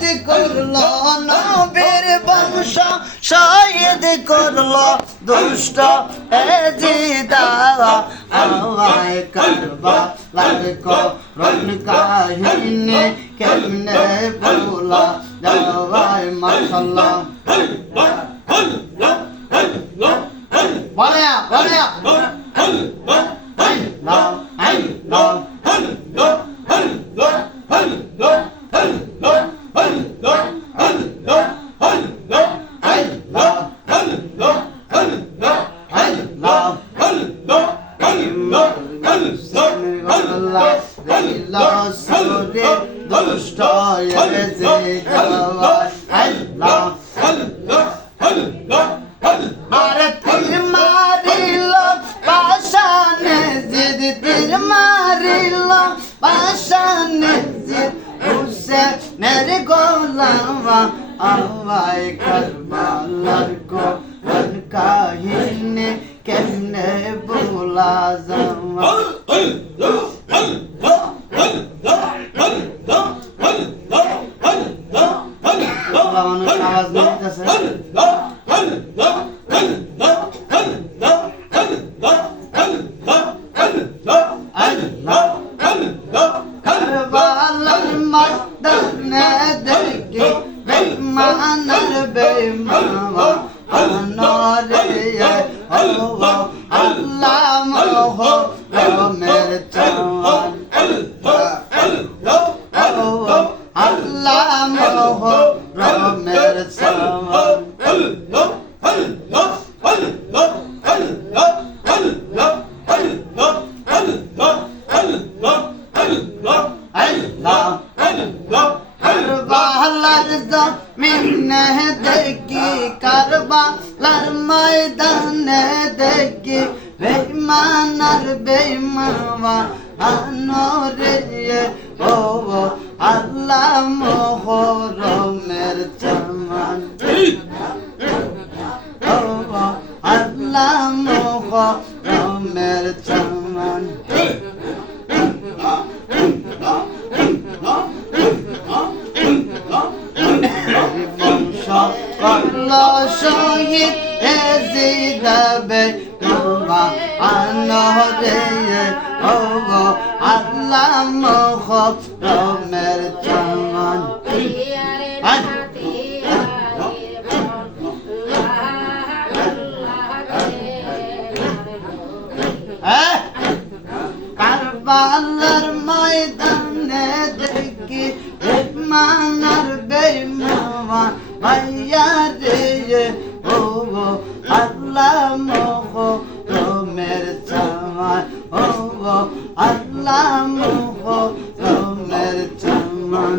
শহীদ করল নবীর বংশ শহীদ করল দুষ্ট এজিদা আওয়ায় করবা লাগো রন কাহিনী কেমনে বলা যাওয়ায় মাশাল্লাহ বলে বলে। দুষ্ট আরে তীর মারিল পাশানে জিদ তীর মারিল পাশানে জিদ হুসেনের গোলামা আওয়াই করবালার গো কাহিনী কেমনে বলা যাওয়া মানুষ কারবালার ময়দানে দেখি বেমানার বেমাওয়া আনরে ও আল্লাহ মোহ রমের চাওয়ান ও আল্লাহ মোহ রমের চাওয়ান আনরে ও আল্লাহ বাবা আনরে ও আল্লাহ মোহ রমের চমন কারবালার ময়দানে দেখি বেমাওয়া ভাইয়া রে ও আল্লাহ মোহ রমের চামার ও আল্লাহ মোহ রমের চামান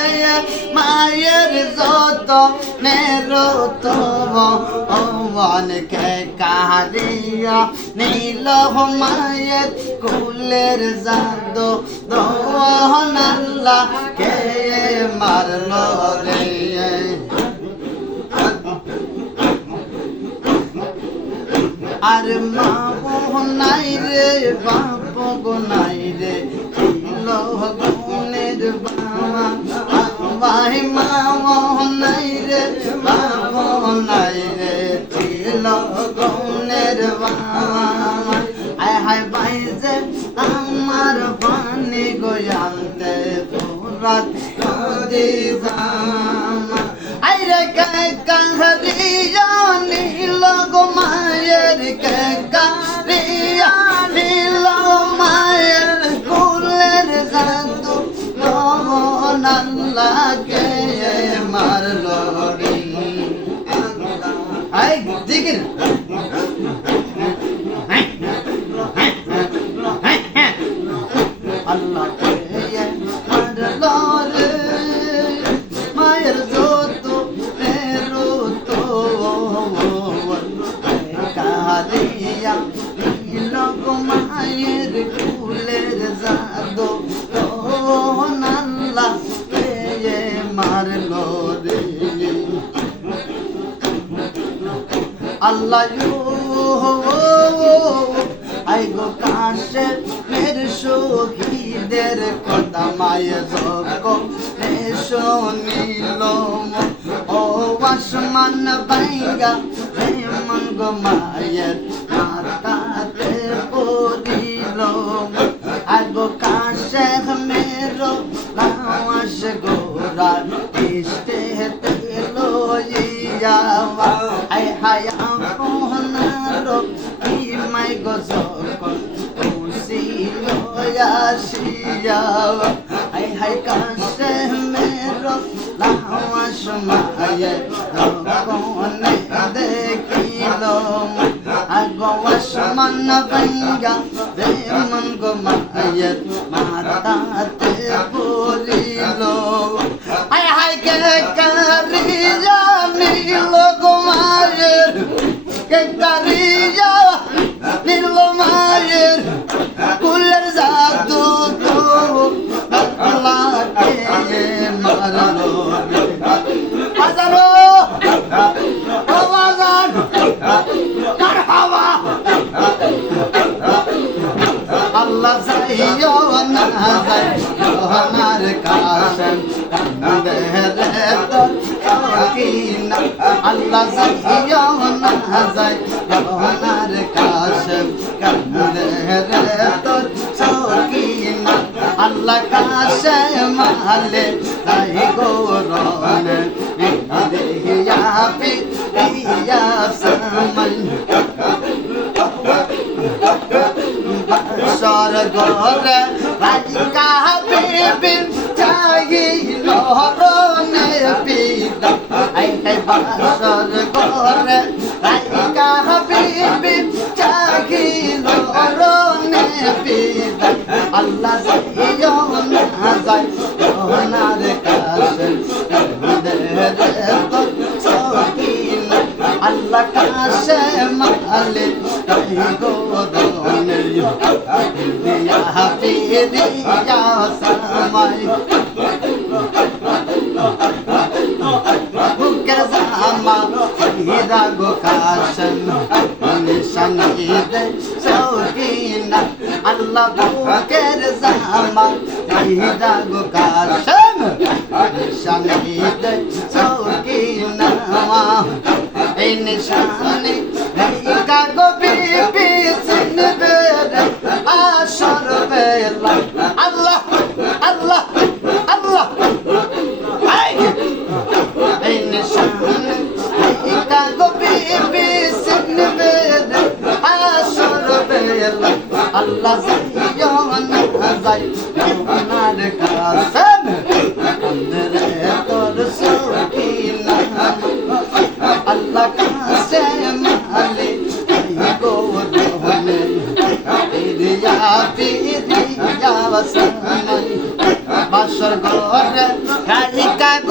নেরত অমনকে কারিয়া নীল মায়ের কুলের জাদ দোহন আল্লাহকে মারলো রে আর মা নাই রে বাপ গো নাই রে গুণের বাবা ভাই মা নাই বাবনাই রে ছিল গৌনের বানাই আয় হায় বাইজে আমার পানি গোয়ালতে পুরাত নদী জামা আয় রে কে কাহরিয়া নীল লাগে কারিয়া লোক মায়ের কুলের জাদো নাল্লা পেয়ে মারলো রে। আল্লাহ আই গো কাশে মের শহীদের কথা মায়ে জগ শুনিল ও আসমান বাইগা হেমন গো মায়ের মেরো লাওয়াস গোরা ইষ্টে তেলো ইয়াওয়া আই হায়া কোহনারো ইমাই গজকন উসিল ইয়াশিয়াওয়া আই হাই কাশে মেরো লাওয়াস মায়ে কোনে দেখিল যেমন গো মায়ের মাতাতে পড়িল আল্লাহ যাইও না যাইওনার কাশেম কান্দে তো কিনা আল্লাহ যাইও না যাইওনার কাশেম কান্দে তো সকিনা আল্লাহ কাশে মালে তাই গৌরনে দেহিয়া পি ইয়া সমন সর গরে রাজিকা বিবিন চাহিল হরনে পিতা আই হাই বাসর গরে রাজিকা বিবিন চাহিল হরনে পিতা আল্লাহ যাইও না যাই ওনার কাছে আল্লাহ কাছে মালে তাই গো বুকের জামা হিরা গো কাশন নিশানিদে সৌকিনা আল্লাহ বুকের জামা হিরা গো কাশন নিশানিদে সৌকিনা এই নিশানি আল্লাহ যাইও না যাই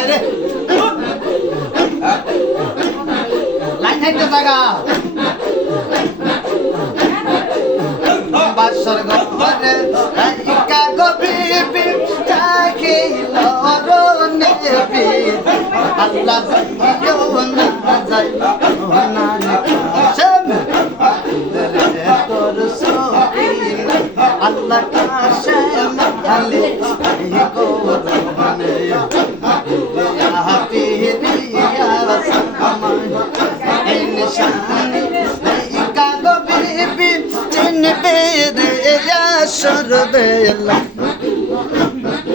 আয় হায় রে লাইন হাইতে জায়গা বাসর ঘরে রাইকা গো বিবি চাখিল রনে বিদায় আল্লাহ যাইও না যাইও না